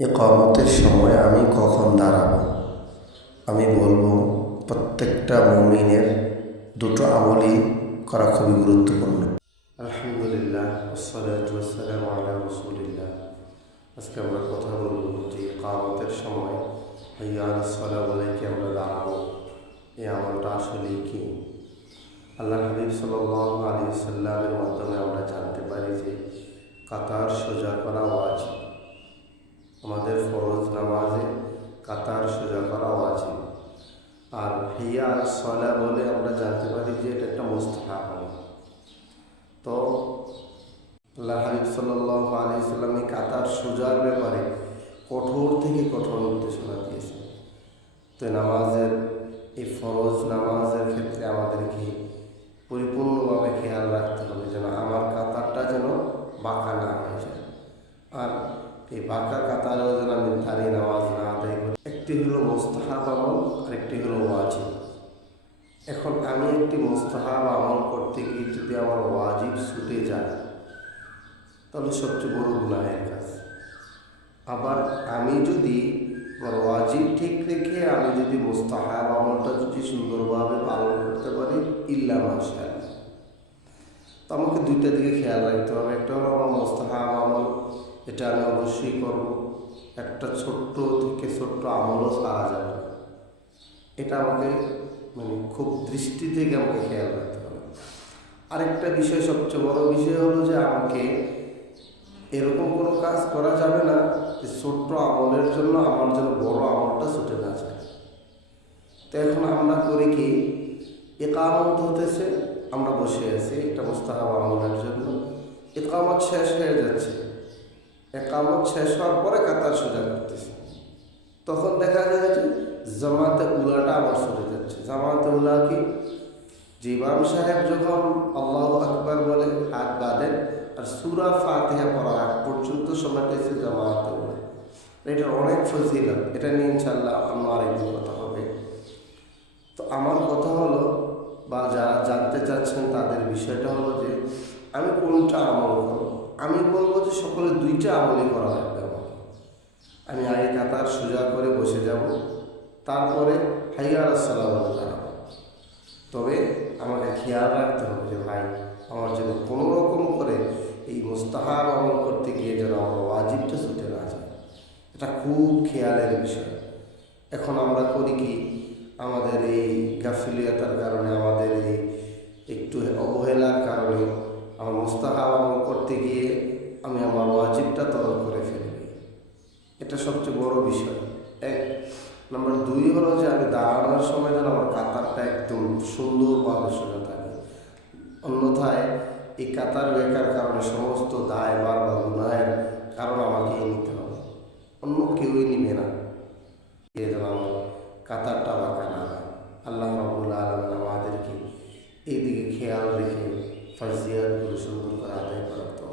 ইকামতের সময় আমি কখন দাঁড়াবো? আমি বলব, প্রত্যেকটা মুমিনের দুটো আমলই করা খুবই গুরুত্বপূর্ণ। আলহামদুলিল্লাহ আজকে আমরা কথা বলব যে কামতের সময় হাইয়াল সলা বলে কি আমরা দাঁড়াবো। এই আমলটা আসলে কি? আল্লাহ হাবিব সাল্লাহ আলী সাল্লামের মাধ্যমে আমরা জানতে পারি যে কাতার সোজা করা ওয়াজিব। আমাদের ফরজ নামাজে কাতার সোজা করা ওয়াজিব। আর হিয়া সলা বলে আমরা জানতে পারি যে এটা একটা মুস্তাহাব। তো আল্লাহ হাবিব সাল্লাহ আলী সাল্লাম এই কাতার সোজার ব্যাপারে কঠোর থেকে কঠোর নির্দেশনা দিয়েছে তো নামাজের, এই ফরজ নামাজের ক্ষেত্রে আমাদেরকে পরিপূর্ণভাবে খেয়াল রাখতে হবে যেন আমার কাতারটা যেন বাঁকা না হয়ে যায়। এই বাঁকা কাতারেও যেন আমি দাঁড়িয়ে নামাজ না আদায় করি একটি হলো মোস্তাহাব আমল আর একটি হলো ওয়াজিব। এখন আমি একটি মোস্তাহাব আমল করতে গিয়ে যদি আমার ওয়াজিব ছুটে যায়, তাহলে সবচেয়ে বড় গুনাহের কাজ। আবার আমি যদি আমার ওয়াজিব ঠিক রেখে আমি যদি মোস্তাহাব আমলটা যদি সুন্দরভাবে পালন করতে পারি, ইল্লা মাসা তো আমাকে দুইটা দিকে খেয়াল রাখতে হবে। একটা হলো আমার মোস্তাহাব আমল এটা আমি অবশ্যই করব। একটা ছোট্ট থেকে ছোট্ট আমলও সারা যাবে। এটা আমাকে মানে খুব দৃষ্টি থেকে আমাকে খেয়াল রাখতে হবে। আরেকটা বিষয়, সবচেয়ে বড় বিষয় হলো যে আমাকে এরকম কোনো কাজ করা যাবে না যে ছোট্ট আমলের জন্য আমার জন্য বড় আমলটা ছুটে না যায়। তো এখন আমরা করি কি একামত হতেছে, আমরা বসে আছি একটা মুস্তাহাব আমলের জন্য। একামত শেষ হয়ে যাচ্ছে। একামত শেষ হওয়ার পরে কাতার সোজা করতেছে। তখন দেখা যায় যে জামাতে উলাটা আবার সরে যাচ্ছে। জামাতে উলা কি? যে ইমাম সাহেব যখন আল্লাহ আকবার বলে, হাত বাঁধেন, আর সুরা ফাতেহা পড়া আগ পর্যন্ত সময়টা জামাতে উলা। এটার অনেক ফজিলত। এটা নিয়ে ইনশাল্লাহ অন্য আরেকদিন কথা হবে। তো আমার কথা হলো, বা যারা জানতে চাচ্ছেন তাদের বিষয়টা হলো যে, আমি কোনটা আমল করব? আমি বলব যে সকলে দুইটা আমলই করা লাগবে আমি আগে কাতার সোজা করে বসে যাব, তারপরে হাইয়ার সালাম বলে দাঁড়াবো। তবে আমাকে খেয়াল রাখতে হবে যে ভাই, আমার যেন কোনো রকম করে এই মোস্তাহাব আমল করতে গিয়ে যেন আমার ওয়াজিবটা ছুটে না যায়। এটা খুব খেয়ালের বিষয়। এখন আমরা করি কি, আমাদের এই গাফিলিয়াতার কারণে, আমাদের এই একটু অবহেলার কারণে, আমার মোস্তাহাব আমল করতে গিয়ে আমি আমার ওয়াজিবটা তদন্ত করে ফেলবি এটা সবচেয়ে বড় বিষয়। এক, নাম্বার দুই হলো যে আমি দাঁড়ানোর সময় যেন আমার কাতারটা একদম সুন্দরভাবে শুনে থাকে। অন্যথায় এই কাতার বেকার কারণে সমস্ত দায় বার বা গুণায়ের কারণ আমাকে নিতে হবে। অন্য কেউই নিবে না। এ যেন আমার কাতারটা বাঁকা না আল্লাহ রবুল আলমেন আমাদেরকে এইদিকে খেয়াল রেখে ফার্জিয়াতগুলো সুন্দর করে আদায় করা